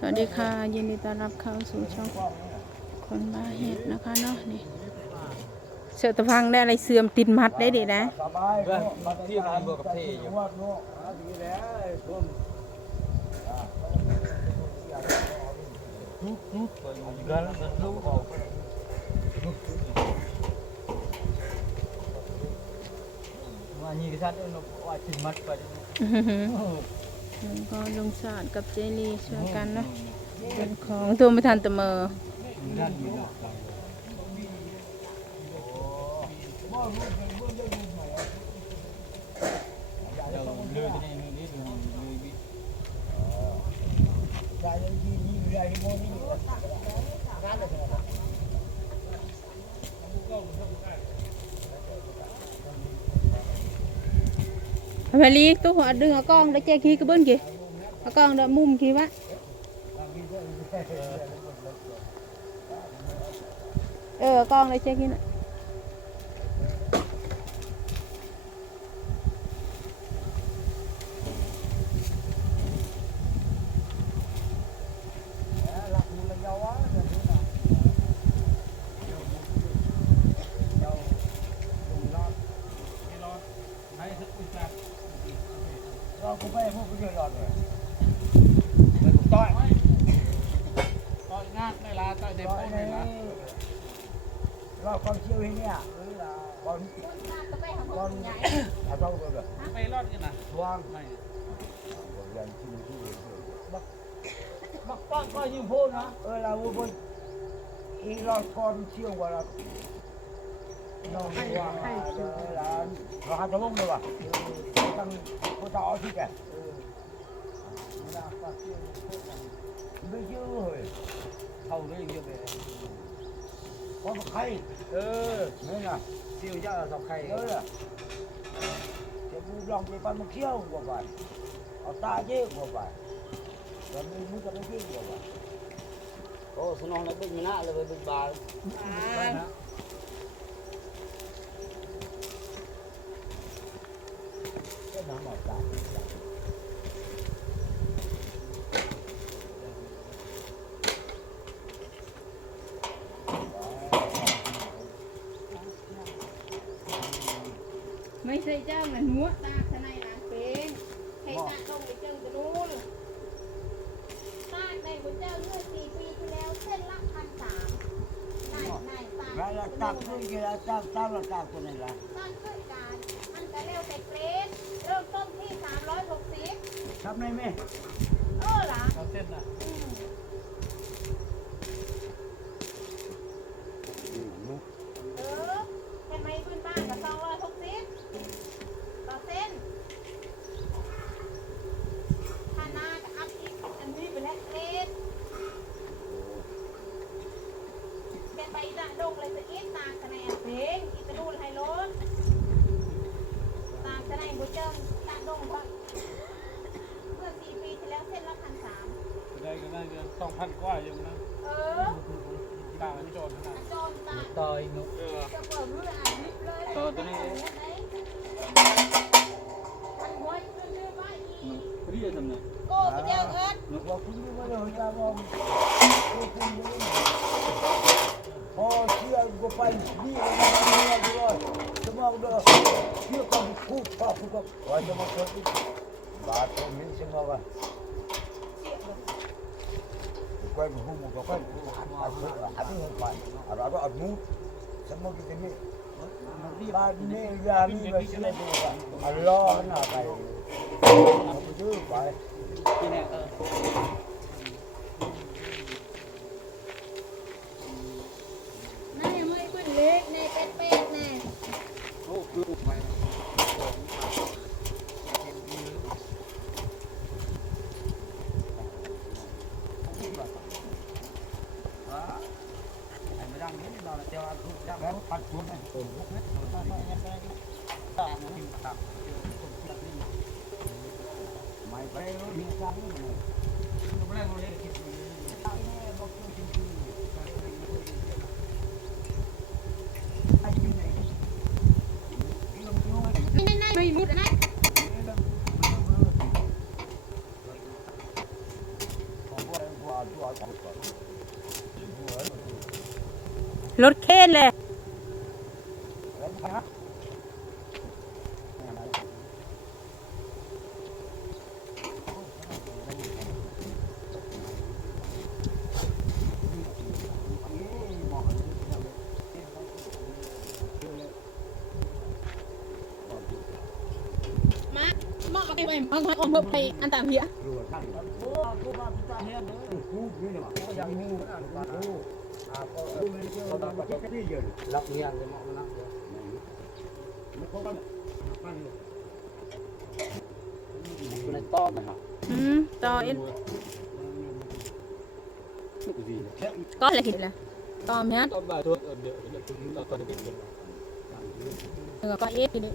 สวัสดีค่ะยินดีต้อนรับเข้าสู่ช่องคนบ้าเห็ดนะคะเนาะนี่เสือตะพังได้อะไรเสื่อมติดมัดได้ดินะสบายเพื่อนมาเที่ยวงานบวกกับเทอยู่วัดเนาะดีแล้วไอ้ต้นจุ๊บจุ๊บไปอยู่กันแล้วลูกออกว่านี่ก็ชัดเอ็นว่าชิมมัดไปอื้อหือแล้วก็ลุงศาสตร์กับเจลีช่วยกันนะเป็นของตัวไม่ทันแตะเมอ ด้านนี้เนาะเดี๋ยวเลือดนี่นี่ดูนี่ ใจยังที่นี่ใหญ่โมนี่ ไปลีตู้หัวดึงเอากล้องได้เจ๊ขี้กระเบื้องกี่เอากล้องได้มุมกี่วะเออกล้องได้เจ๊ขี้น่ะ หลักมูลยาวะจะนี่นะเจ้าลงรอด ให้สักอุ้ยจัด เราก็ไม่พูดเยอะหรอกเลยมันต้อย ต่อยงาน ได้ไปยไหนนี่ละเราความเชี่ยวที่เนี่ยก่อนก่อนอาต้องเลยไปรอดกันนะวางไม่อย่างที่ที่มักบักป้อนก็ยิงพูดนะเออเราบนอีเราก่อนเชี่ยวว่าเราน้องว่าร้าเราหาตะลุงเลยว่ะตั้งกูต่อที่แกไม่เยอะ เข้าเรื่องเยอะไปเพราะใครเออนี่นะเสี่ยวจ้าสองใครเยอจะดูลองไปปันมาเที่ยวกว่าไปเอาตาเยอะกว่าไปแต่ไม่รู้จะไปเที่ยกว่าไปโอ้สนองแล้วบึ้งไม่น่าเลยบึ้งบาลก็น้ำออกตาไช่เจ้ามันหัวตาทนายหลานเป็นให้ตาต้องไปเจ้าจะนู้นตาในบุญเจ้าเมื่อสี่ปีที่แล้วเส้นละพันสามนายนายตากแล้วเราตักด้วยกี่ละตักตักเราตักตัวไหนล่ะตากเกิดการมันก็เร็วแต่เกรดเริ่มต้นที่สามร้อยหกสิบทำได้ไหมเออล่ะเขาเส้นน่ะ อืมเออเห็นไหมพื้นบ้านก็สองร้อยหกสิบต่อเส้นถ้านาก็อัพอีกอันนี้ไปแล้วเกรด เป็นใบด่างดงเลยสกิดตากคะแนนเพลงอีกระดูนไฮโลดตามจะในบุญเจิมตามดงเพราะเมื่อสี่ปีที่แล้วเส้นละพันสามได้ก็ได้เงินสองพันกว่าอยู่นะเออต่างกันโจรนะอาโจรตาต่อยนุเออจะเปิดมืออ่านลิบเลยตัวตัวนี้มันหัวขึ้นเรื่อยว่าอีเรียกทำไงโก้ไปเดียวเอิร์ดบอกคุณดูว่าเราจะมองพอเชื่อก็ไปนี่ เลยนะเลยจะมองเด้อเชื่อก็คู่พ่อคู่ก็ว่าจะมาเกิดบาดตรงนี้ใช่ไหมวะ quay một hôm một cái quay một hạt hạt hạt hạt hạt phải hạt đó có hạt mú xong rồi cái này ba này ra đi về xe đi hạt lo nó phải không chứ phải ที่เนี่ยเออ นายไม่ขึ้นเล็กนายเป็ดเป็ดนาย โอ้คือไป ไม่ดังนี้เราจะว่าทุกอย่างแล้วปัดชุดนี่ตัวพวกนี้ ไม่เลยไม่เลคิดไม่ไม่ไม่มุดนะ ของพวกเรา ตัวจับก่อน รถเคนเลยมาหมอกไปเอาเอาเอาไปอันตามเหี้ยดูท่านโอ้กูมาพิจารณาเด้อกูนี่เนี่ยก็ยังงูกูอ่าก็ดูเลยก็ต้องมาเช็ครบาะมันนะไม่พบกันมันตรับอืมต่อเอ็นก็อะไรคิดเลย ต่อเนี้ยต้อมบ่ายตัวเดี๋ยวเดี๋ยวคุณเราก็จะเป็นเออก็เอ็ดไปเล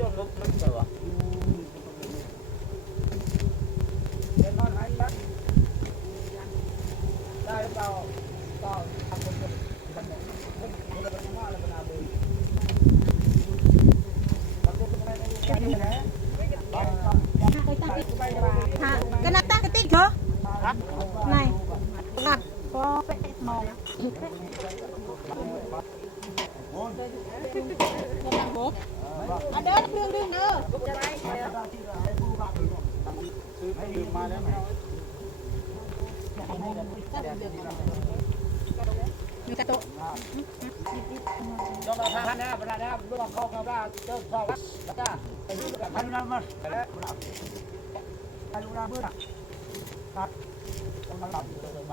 ยดูเกมหน้าประสิอันก็อีกก่อนเธอกับมึงเดียวแต่เธอรีบไปเก๋ ก็ได้จนลบลบแต่ว่า เดี๋ยวนอนหายยักได้หรือเปล่าก็ทำคนเดียวทำเนี่ยคนละเป็นว่าอะไรเป็นอะไรบางคนเป็นอะไรไม่รู้นะ ค่ะก็นับตั้งกระติกเถอะไหนนับก็ไปมองอะ เดินดึงดึงเด้อให้ลืมมาแล้วไหมมีกระโตะจนเราทานนะเวลานะลูกเข้าเข้าได้เจอเข้าแล้วจ้าพันน้ำมันแล้วพันน้ำมันครับต้องมาหลับเฮลีอันไห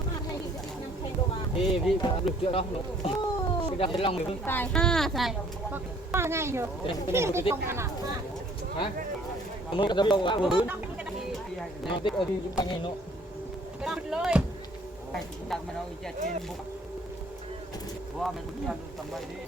อาเยเอาเฮลีนะเราดูดูดูไปเอ้พี่ลูกเจ้าเนาะพี่ดักเป็นลองเลยใส่ห้าใส่ป้าง่ายอยู่เป็นเป็นปกติฮะมันก็จะลงว่าบุ้นอติกเอาที่ไปไงเนาะเลยไปจักมันเอาอีเจ็ดเชนบุกว่ามันจะทำไมดี